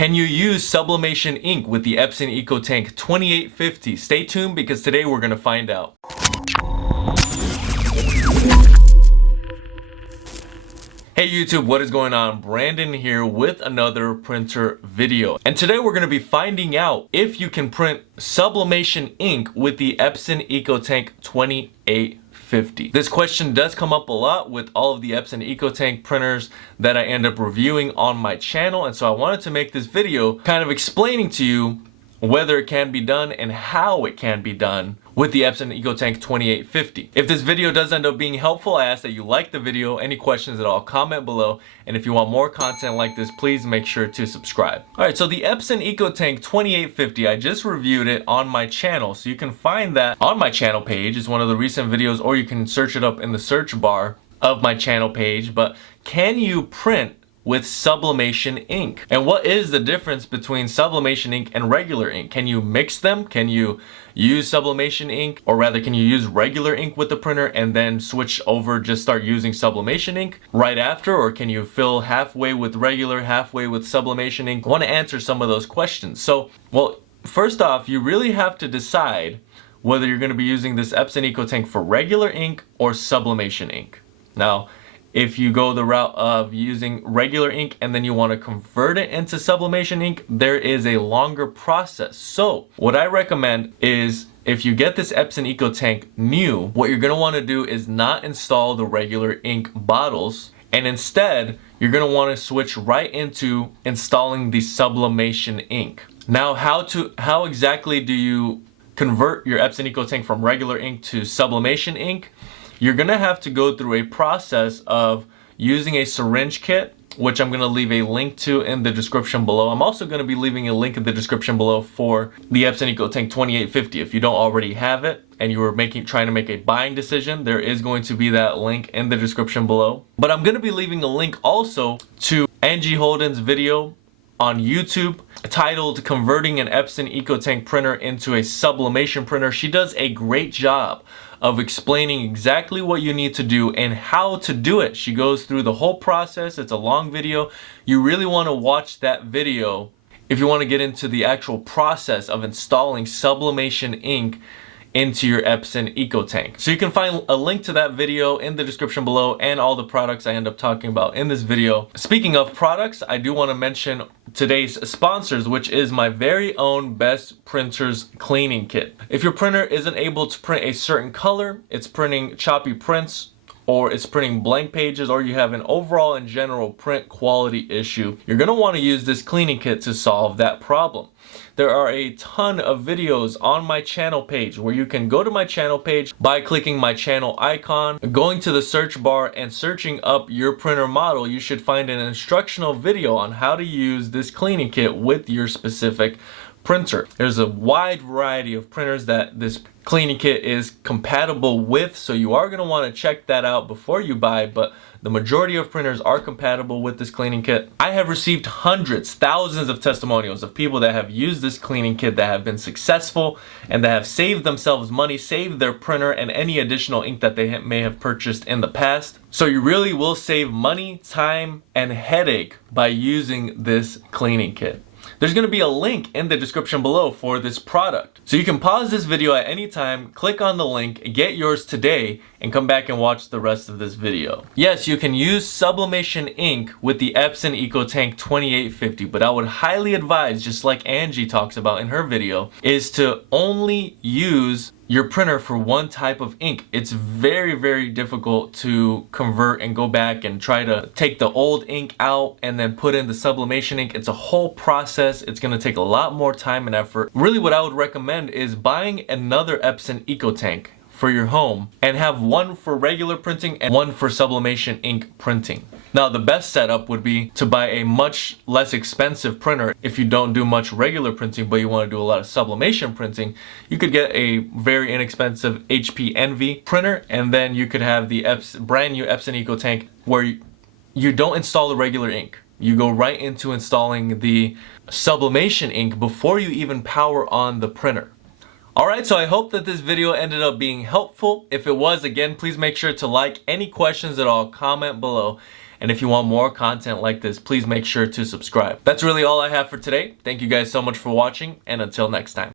Can you use sublimation ink with the Epson Eco Tank 2850? Stay tuned because today we're going to find out. Hey YouTube, what is going on? Brandon here with another printer video. And today we're going to be finding out if you can print sublimation ink with the Epson Eco Tank 2850. This question does come up a lot with all of the Epson Eco Tank printers that I end up reviewing on my channel. And so I wanted to make this video kind of explaining to you whether it can be done and how it can be done with the Epson Eco Tank 2850. If this video does end up being helpful, I ask that you like the video. Any questions at all, comment below. And if you want more content like this, please make sure to subscribe. Alright, so the Epson Eco Tank 2850, I just reviewed it on my channel. So you can find that on my channel page. It's one of the recent videos, or you can search it up in the search bar of my channel page. But can you print with sublimation ink? And what is the difference between sublimation ink and regular ink? Can you mix them? Can you use sublimation ink, or rather can you use regular ink with the printer and then switch over, just start using sublimation ink right after? Or can you fill halfway with regular, halfway with sublimation ink? I want to answer some of those questions. So, well, first off, you really have to decide whether you're going to be using this Epson Eco Tank for regular ink or sublimation ink. Now, if you go the route of using regular ink and then you want to convert it into sublimation ink, there is a longer process. So what I recommend is, if you get this Epson Eco Tank new, what you're going to want to do is not install the regular ink bottles, and instead you're going to want to switch right into installing the sublimation ink. Now, how exactly do you convert your Epson Eco Tank from regular ink to sublimation ink? You're gonna have to go through a process of using a syringe kit, which I'm gonna leave a link to in the description below. I'm also gonna be leaving a link in the description below for the Epson Eco Tank 2850. If you don't already have it and you were trying to make a buying decision, there is going to be that link in the description below. But I'm gonna be leaving a link also to Angie Holdens' video on YouTube titled "Converting an Epson Eco Tank Printer into a Sublimation Printer." She does a great job of explaining exactly what you need to do and how to do it. She goes through the whole process. It's a long video. You really want to watch that video if you want to get into the actual process of installing sublimation ink into your Epson Eco Tank. So you can find a link to that video in the description below, and all the products I end up talking about in this video. Speaking of products, I do want to mention today's sponsors, which is my very own Best Printers Cleaning Kit. If your printer isn't able to print a certain color, it's printing choppy prints, or it's printing blank pages, or you have an overall and general print quality issue, you're going to want to use this cleaning kit to solve that problem. There are a ton of videos on my channel page where you can go to my channel page by clicking my channel icon, going to the search bar and searching up your printer model. You should find an instructional video on how to use this cleaning kit with your specific printer. There's a wide variety of printers that this cleaning kit is compatible with, so you are going to want to check that out before you buy, but the majority of printers are compatible with this cleaning kit. I have received hundreds, thousands of testimonials of people that have used this cleaning kit that have been successful and that have saved themselves money, saved their printer and any additional ink that they may have purchased in the past. So you really will save money, time, and headache by using this cleaning kit. There's going to be a link in the description below for this product. So you can pause this video at any time, click on the link, get yours today, and come back and watch the rest of this video. Yes, you can use sublimation ink with the Epson Eco Tank 2850, but I would highly advise, just like Angie talks about in her video, is to only use your printer for one type of ink. It's very, very difficult to convert and go back and try to take the old ink out and then put in the sublimation ink. It's a whole process. It's going to take a lot more time and effort. Really, what I would recommend is buying another Epson Eco Tank for your home and have one for regular printing and one for sublimation ink printing. Now, the best setup would be to buy a much less expensive printer. If you don't do much regular printing but you want to do a lot of sublimation printing, you could get a very inexpensive HP Envy printer, and then you could have the brand new Epson Eco Tank where you don't install the regular ink. You go right into installing the sublimation ink before you even power on the printer. Alright, so I hope that this video ended up being helpful. If it was, again, please make sure to like. Any questions at all, comment below. And if you want more content like this, please make sure to subscribe. That's really all I have for today. Thank you guys so much for watching, and until next time.